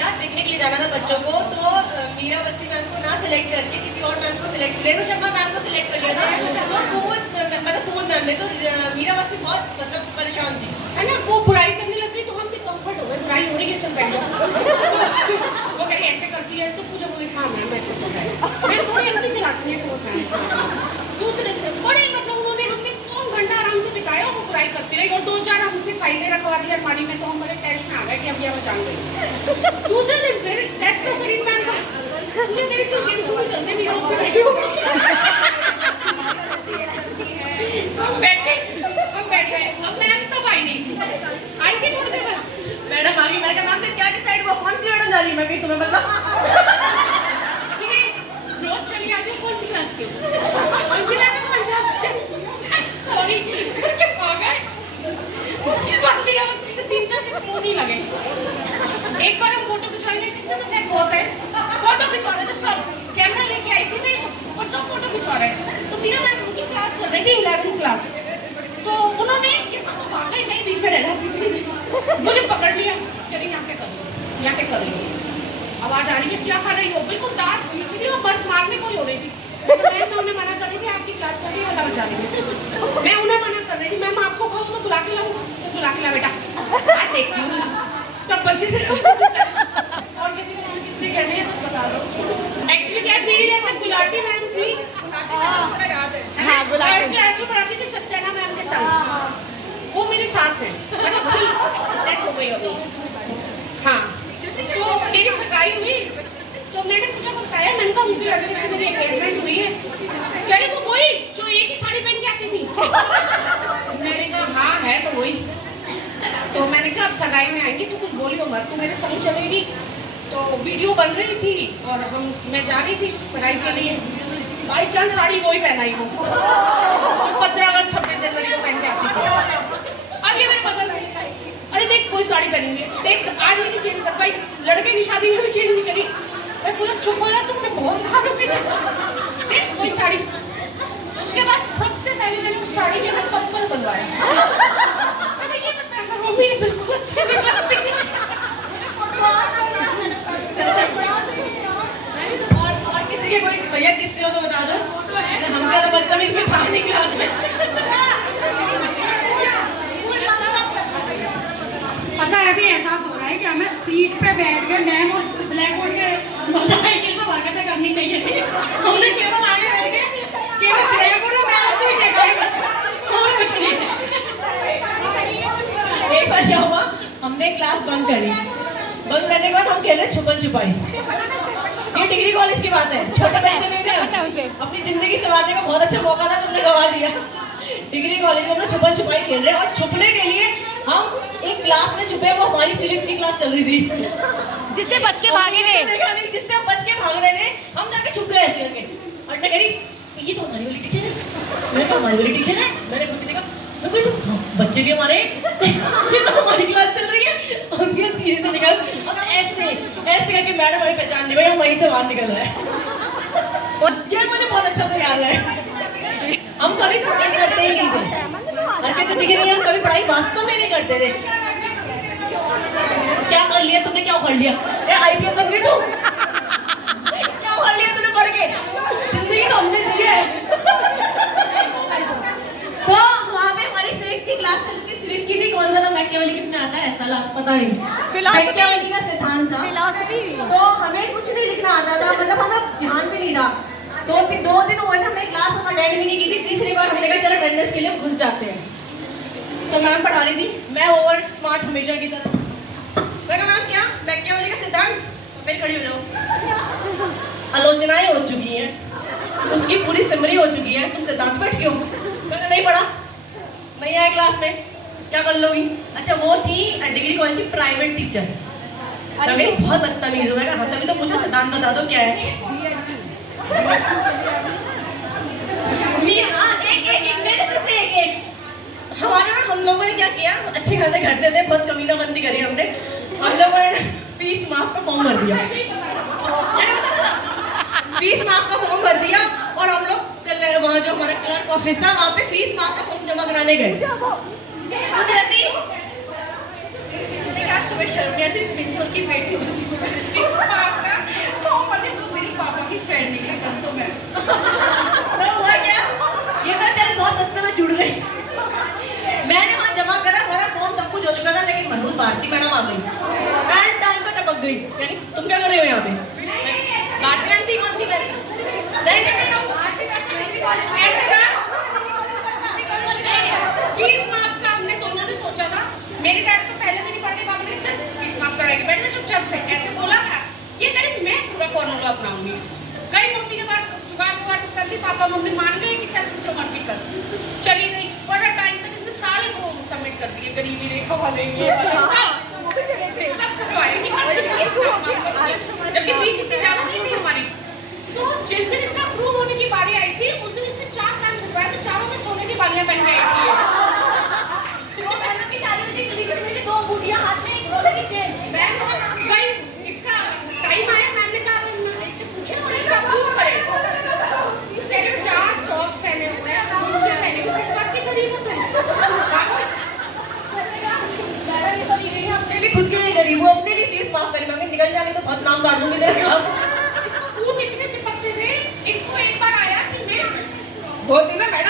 था, पिकनिक ले जाना था बच्चों को, तो मीरा वसी मैम को ना सिलेक्ट करके किसी और मैम को सिलेक्ट, रेणु शर्मा मैम को सिलेक्ट कर लिया था। तो कुमुद मैम ने, तो मीरा वसी बहुत मतलब परेशान थी, है ना। वो बुराई करने लगी तो हम भी कंफर्ट हो गए, बुराई हो रही है चल बैठ जाओ। वो कह रही ऐसे करती है तो पूजा बोली हाँ मैम ऐसे तो है, मैं थोड़ी अपनी चलाती है तो दूसरे बड़े मतलब उन्होंने हमने कौन घंटा आराम से बिताया, वो बुराई करती रही और 2-4 हमसे फाइलें रखवा दी अलमारी में, तो हम बड़े टेस्ट में आ गए कि अब ये बचान गई। दूसरे दिन फिर टेस्ट का शरीर मैम का मेरी चलते चलते भी रोज बैठी हो गई। हम बैठे अब मैम तब आई नहीं थी, आई थी थोड़ी देर बाद मैडम आ गई। मैं कहा मैम क्या डिसाइड हुआ, कौन सी मैडम जा रही है? मैं कही तुम्हें मतलब रोज चली आती हूँ, कौन सी क्लास की कौन सी मैम सॉरी करके भाग गए। उसके बाद मेरा उसकी से 3-4 दिन फोन ही लगे। एक बार हम फोटो खिंचवाने गए, जिससे मतलब बहुत है फोटो खिंचवा रहे थे सब, कैमरा लेके आई थी मैं और सब फोटो खिंचवा रहे थे। तो मेरा मैम उनकी क्लास चल रही थी 11th क्लास, तो उन्होंने ये सब तो भाग गए, मैं बीच में रह जाती थी, मुझे पकड़ लिया, कह रही यहाँ क्या कर रही हो, यहाँ क्या कर रही हो, आवाज आ रही है क्या कर रही हो, बिल्कुल दांत खींच रही हो, बस मारने को ही हो रही थी। तो मैं उन्हें मना कर रही थी आपकी क्लास चल रही है वाला बजा रही है, मैं उन्हें मना कर रही थी मैम आपको खाओ तो बुला के लाऊं, तो बुला के ला बेटा आज देखती हूँ तब बच्चे से और किसी का नाम किससे कह रहे हैं तो बता दो। एक्चुअली क्या मेरी जैसे गुलाटी मैम थी, थर्ड क्लास में पढ़ाती थी सक्सेना मैम के साथ, वो मेरी सास है, मतलब डेथ हो गई अभी। हाँ तो मेरी सगाई हुई तो मैंने पूजा को बताया, मैंने कहा मुझे लड़के से मेरी एंगेजमेंट हुई है, कह रही वो वही जो एक ही साड़ी पहन के आती थी। मैंने कहा हाँ है तो वही। तो मैंने कहा अब सगाई में आएंगी तो कुछ बोलियो मत, तो मेरे संग चलेगी। तो वीडियो बन रही थी और मैं जा रही थी सगाई के लिए, बाई चांस साड़ी वही पहनाई वो जो 15 अगस्त 26 जनवरी को पहन के आती थी। अब ये मेरे बगल में अरे देख कोई साड़ी पहनी हुई है, देख आज भी नहीं चेंज कर पाई, लड़के की शादी में भी चेंज नहीं करी। मैं पूरा चुप हो गया, तुमने बहुत खराब रुकी थी, देख कोई साड़ी। उसके बाद सबसे पहले मैंने उस साड़ी के अंदर कपल बनवाया। मैंने ये बताया वो मेरे बिल्कुल अच्छे नहीं लगते। और किसी के कोई भैया किससे हो तो बता दो, हमसे तो बदतमीज में था नहीं क्लास में। पता है अभी एहसास हो रहा है कि हमें सीट पे बैठ के मैम और ब्लैक बोर्ड के मजाक की सब हरकतें करनी चाहिए थी। हमने केवल आगे बैठ के केवल ब्लैक बोर्ड और मैम को ही देखा है बस, और कुछ नहीं। एक बार क्या हुआ, हमने क्लास बंद करी, बंद करने के बाद हम खेल रहे छुपन छुपाई। ये डिग्री कॉलेज की बात है, छोटे बच्चे नहीं थे, अपनी जिंदगी संवारने का बहुत अच्छा मौका था, तुमने गवा दिया। डिग्री कॉलेज में हम लोग छुपन छुपाई खेल रहे और छुपने के लिए हम एक क्लास में छुपे, वो हमारी सिविक्स की क्लास चल रही थी, जिससे बच के भागे थे। देखा नहीं, जिससे हम बच के भाग रहे थे, हम जाके छुप गए ऐसे करके। और मैं कह रही ये तो हमारी वाली टीचर है, मैंने कहा हमारी वाली टीचर है, मैंने खुद देखा, मैं कोई तो बच्चे के मारे ये तो हमारी क्लास चल रही है। और धीरे से निकल, अब ऐसे ऐसे करके मैडम हमें पहचान ली, भाई हम वहीं से बाहर निकल रहे हैं। और ये मुझे बहुत अच्छा से याद है, हम कभी पढ़ाई करते ही नहीं थे, हरकतें दिख रही है, हम कभी पढ़ाई वास्तव में नहीं करते थे। क्या कर लिया तुमने, क्या उखड़ लिया, IPO कर लिया तू, क्या उखड़ लिया तूने पढ़ के, जिंदगी तो हमने जी है। तो वहाँ पे हमारी सिविक्स की क्लास चलती, सिविक्स की थी, कौन सा था मैकियावेली, किसमें आता है साला पता नहीं, मैकियावेली का सिद्धांत था। तो हमें कुछ नहीं लिखना आता था, मतलब हमें ध्यान भी नहीं था। 2 दिन हुए थे हमने क्लास हम अटेंड भी नहीं की थी, तीसरी बार हमने कहा चलो अटेंडेंस के लिए हम घुस जाते हैं। तो मैम पढ़ा रही थी, मैं ओवर स्मार्ट हमेशा की तरह, मैं कहा मैम क्या मैकियावेली का सिद्धांत, फिर खड़ी हो जाओ, आलोचनाएं हो चुकी हैं, उसकी पूरी सिमरी हो चुकी है, तुम सिद्धांत बैठ क्यों? मैंने नहीं पढ़ा, नहीं आया क्लास में, क्या कर लोगी? अच्छा वो थी डिग्री कॉलेज की प्राइवेट टीचर, तो मेरी बहुत बदतमीज हो गया, तभी तो मुझे सिद्धांत बता दो क्या है। हमारे ना हम लोगों ने क्या किया, अच्छे खासे घर से थे, बहुत कमीनाबंदी करी हमने, हम लोगों ने फीस माफ का फॉर्म भर दिया, फीस माफ का फॉर्म भर दिया और हम लोग वहाँ जो हमारा क्लर्क ऑफिस था वहाँ पे फीस माफ का फॉर्म जमा कराने गए। तुम्हें शर्म नहीं आती, प्रिंसिपल की बेटी होती गई, कहती तुम क्या कर रहे हो यहाँ पे? गार्डन थी मैंने नहीं ऐसे था। फीस माफ का हमने दोनों ने सोचा था। मेरे डैड तो पहले मेरी पढ़ के बाबू ने चल फीस माफ कराएगी, बैठ जा चुपचाप से, ऐसे बोला था। ये करीब मैं पूरा फॉर्मूला अपनाऊंगी। गई मम्मी के पास जुगाड़ कर ली, पापा मम्मी मान गए कि चल तू जो मर्जी कर। चली गई, बड़ा टाइम तक इसने सारे फॉर्म सबमिट कर दिए, गरीबी रेखा वाले ये वाले सब करवाएंगे। जबकि फीस इतनी ज्यादा नहीं थी हमारी। तो जिस दिन इसका अप्रूव होने की बारी आई थी, उस दिन इसने 4 कान छुपवाए, तो चारों में सोने की बालियां पहन के आई थी। मैम गई, इसका टाइम आया, मैम ने कहा इससे पूछे और इसका अप्रूव करे। इसने 4 टॉप्स पहने हुए हैं, मुझे पहने हुए, इस वक्त की गरीब हो तुम। अपने लिए खुद के लिए गरीब हूँ, अपने लिए फीस माफ करी। मैं निकल जाने तो बहुत नाम काट दूंगी तेरे क्लास। इसको खूब इतने चिपकते थे, इसको एक बार आया कि मैं बोलती ना मैडम